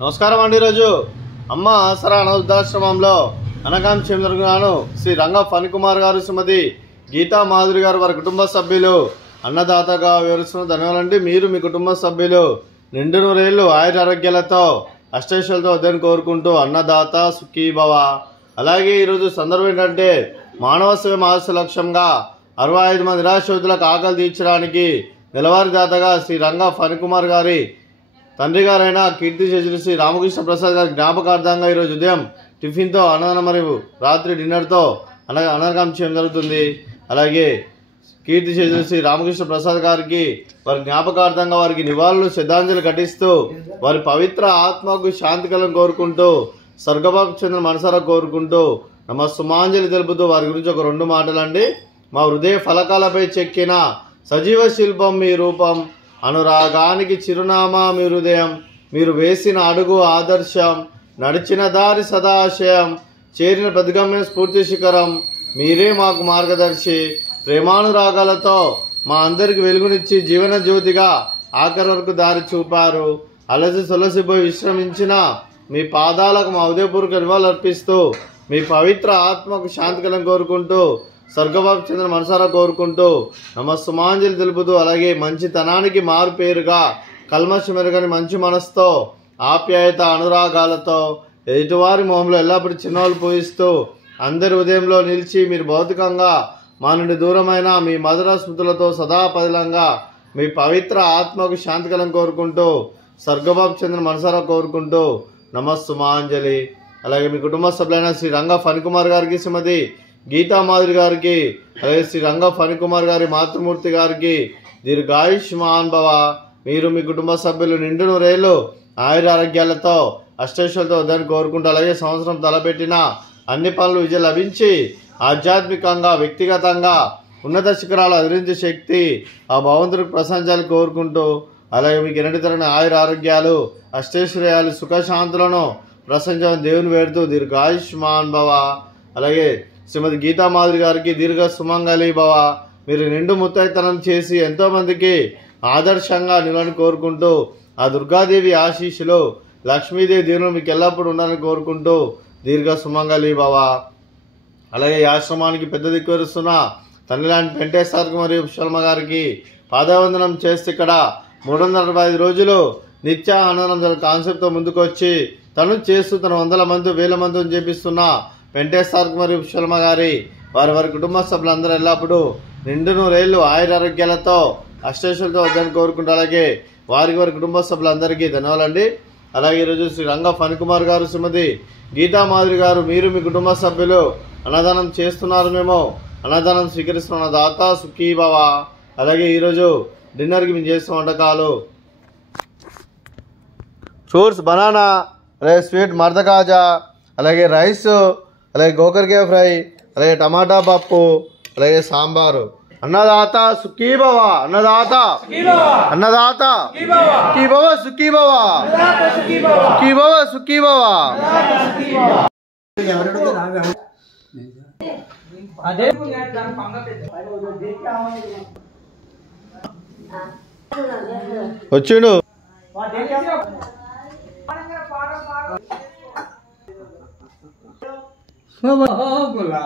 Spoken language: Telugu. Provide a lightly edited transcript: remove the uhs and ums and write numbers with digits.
నమస్కారం అండి. ఈరోజు అమ్మ ఆసరా అనాథాశ్రమంలో అనకాంక్షం జరుగుతున్నాను. శ్రీ రంగ ఫణికుమార్ గారు, శ్రీమతి గీతా మాధురి గారు, వారి కుటుంబ సభ్యులు అన్నదాతగా వివరిస్తున్న ధన్యవాదాలండి. మీరు మీ కుటుంబ సభ్యులు నిండు నూరేళ్లు ఆయుర ఆరోగ్యాలతో అష్టైశ్వర్యాలతో వద్దని కోరుకుంటూ అన్నదాత సుఖీభవ. అలాగే ఈరోజు సందర్భం ఏంటంటే మానవ సేవ ఆదర్శ లక్ష్యంగా 65 మంది నిరాశ్రితులకు ఆకలి తీర్చడానికి నెలవారీ దాతగా శ్రీ రంగ ఫణికుమార్ గారి తండ్రి గారైన కీర్తిశేషులు శ్రీ రామకృష్ణ ప్రసాద్ గారి జ్ఞాపకార్థంగా ఈరోజు ఉదయం టిఫిన్తో అన్నదానం మరియు రాత్రి డిన్నర్తో అన్నదానం చేయడం జరుగుతుంది. అలాగే కీర్తిశేషులు శ్రీ రామకృష్ణ ప్రసాద్ గారికి వారి జ్ఞాపకార్థంగా వారికి నివాళులు శ్రద్ధాంజలి ఘటిస్తూ వారి పవిత్ర ఆత్మకు శాంతి కలం కోరుకుంటూ స్వర్గబాబు చంద్ర మనసారా కోరుకుంటూ సుమాంజలి తెలుపుతూ వారి గురించి ఒక 2 మాటలండి. మా హృదయ ఫలకాలపై చెక్కిన సజీవ శిల్పం మీ రూపం, అనురాగానికి చిరునామా మీ హృదయం, మీరు వేసిన అడుగు ఆదర్శం, నడిచిన దారి సదాశయం, చేరిన ప్రతిగమ్య స్ఫూర్తి శిఖరం, మీరే మాకు మార్గదర్శి. ప్రేమానురాగాలతో మా అందరికి వెలుగునిచ్చి జీవన జ్యోతిగా ఆఖరి వరకు దారి చూపారు. అలసి సొలసిపోయి విశ్రమించిన మీ పాదాలకు మా ఉదయపూర్వక నివాళులు అర్పిస్తూ మీ పవిత్ర ఆత్మకు శాంతికలం కోరుకుంటూ స్వర్గబాబు చంద్ర మనసారా కోరుకుంటూ సుమాంజలి తెలుపుతూ అలాగే మంచితనానికి మారు పేరుగా కల్మష మెరుగని మంచి మనసుతో ఆప్యాయత అనురాగాలతో ఎదుటివారి మొహంలో ఎల్లప్పుడూ చిన్నవాళ్ళు పూజిస్తూ అందరి ఉదయంలో నిలిచి మీరు భౌతికంగా మా నుండి దూరమైన మీ మధుర స్మృతులతో సదా పదిలంగా మీ పవిత్ర ఆత్మకు శాంతికలం కోరుకుంటూ స్వర్గబాబు చంద్ర మనసారా కోరుకుంటూ సుమాంజలి. అలాగే మీ కుటుంబ సభ్యులైన శ్రీ రంగ ఫణికుమార్ గారికి, శ్రీమతి గీతా మాధురి గారికి, అలాగే శ్రీ రంగ ఫణికుమార్ గారి మాతృమూర్తి గారికి దీర్ఘాయుష్మాన్ భవ. మీరు మీ కుటుంబ సభ్యులు నిండు నూరేళ్లు ఆయుర ఆరోగ్యాలతో అష్టైశ్వర్యాలతో వద్దని కోరుకుంటూ అలాగే సంవత్సరం తలపెట్టిన అన్ని పనులు విజయం లభించి ఆధ్యాత్మికంగా వ్యక్తిగతంగా ఉన్నత శిఖరాలు అధిరించే శక్తి ఆ భగవంతుడికి ప్రశంసాలు కోరుకుంటూ అలాగే మీకు ఎన్నటి తరని ఆయుర ఆరోగ్యాలు అష్టైశ్వర్యాలు సుఖశాంతులను ప్రశంసని దేవుని వేడుతూ దీర్ఘాయుష్మాన్ భవ. అలాగే శ్రీమతి గీతా మాధురి గారికి దీర్ఘ సుమంగళి భవ. మీరు నిండు ముత్తైతనం చేసి ఎంతోమందికి ఆదర్శంగా నిలని కోరుకుంటూ ఆ దుర్గాదేవి ఆశీస్సులు లక్ష్మీదేవి దీవులు మీకు ఎల్లప్పుడూ ఉండాలని కోరుకుంటూ దీర్ఘ సుమంగళి భవ. అలాగే ఈ ఆశ్రమానికి పెద్ద దిక్కువరుస్తున్న తండ్రి లాంటి వెంకటేశ్వర మరియు శర్మ గారికి పాదవందనం చేస్తే ఇక్కడ 365 రోజులు నిత్య అన్నదానం కాన్సెప్ట్తో ముందుకు వచ్చి తను చేస్తూ తన 100 మంది 1000 మందిని చేపిస్తున్న వెంకటేశ్వర మరియు శర్మ గారి వారి కుటుంబ సభ్యులందరూ ఎల్లప్పుడూ నిండు నూరేళ్లు ఆయుర ఆరోగ్యాలతో అష్టైశ్వర్యాలతో వద్దని కోరుకుంటూ అలాగే వారి కుటుంబ సభ్యులందరికీ ధన్యవాదాలండి. అలాగే ఈరోజు శ్రీ రంగ ఫణికుమార్ గారు, శ్రీమతి గీతా మాధురి గారు, మీరు మీ కుటుంబ సభ్యులు అన్నదానం చేస్తున్నారు, మేము అన్నదానం స్వీకరిస్తున్న దాత సుఖీభవ. అలాగే ఈరోజు డిన్నర్కి మేము చేస్తున్న వంటకాలు ఫ్రూట్స్ బనానా, అలాగే స్వీట్ మర్దకాజా, అలాగే రైస్, అలాగే గోకరకాయ ఫ్రై, అలాగే టమాటా పప్పు, అలాగే సాంబారు. అన్నదాత సుఖీభవ, అన్నదాత అన్నదాత సుఖీభవ సుఖీభవ సుఖీభవ సుఖీభవ. వచ్చిండు बोला